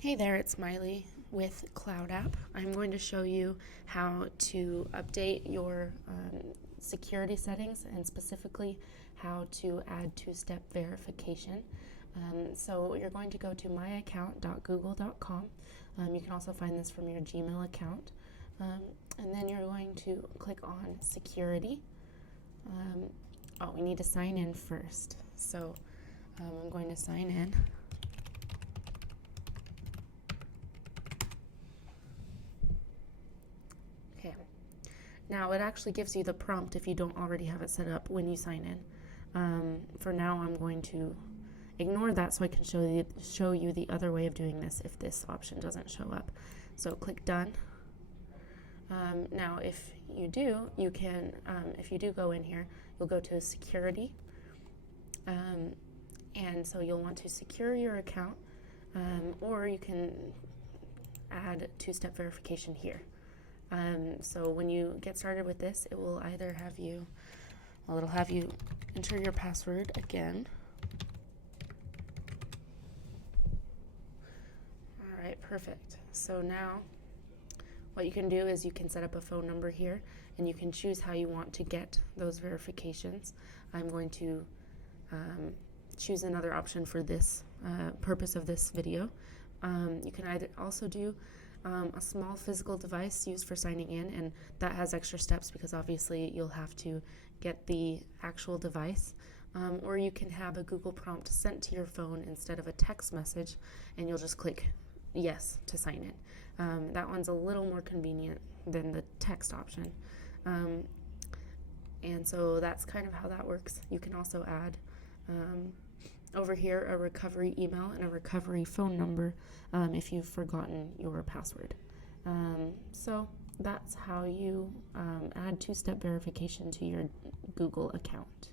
Hey there, it's Miley with Cloud App. I'm going to show you how to update your security settings and specifically how to add two-step verification. So you're going to go to myaccount.google.com. You can also find this from your Gmail account. And then you're going to click on security. We need to sign in first. So I'm going to sign in. Okay. Now it actually gives you the prompt if you don't already have it set up when you sign in. For now, I'm going to ignore that so I can show you the other way of doing this if this option doesn't show up. So click done. Now if you do, you can, if you do go in here, you'll go to security. And so you'll want to secure your account, or you can add two-step verification here. So when you get started with this, it will either have you, it'll have you enter your password again. All right, perfect. So now what you can do is you can set up a phone number here and you can choose how you want to get those verifications. I'm going to choose another option for this purpose of this video. You can either also do a small physical device used for signing in, and that has extra steps because obviously you'll have to get the actual device. Or you can have a Google prompt sent to your phone instead of a text message, and you'll just click yes to sign in. That one's a little more convenient than the text option. And so that's kind of how that works. You can also add over here a recovery email and a recovery phone number if you've forgotten your password. So that's how you add two-step verification to your Google account.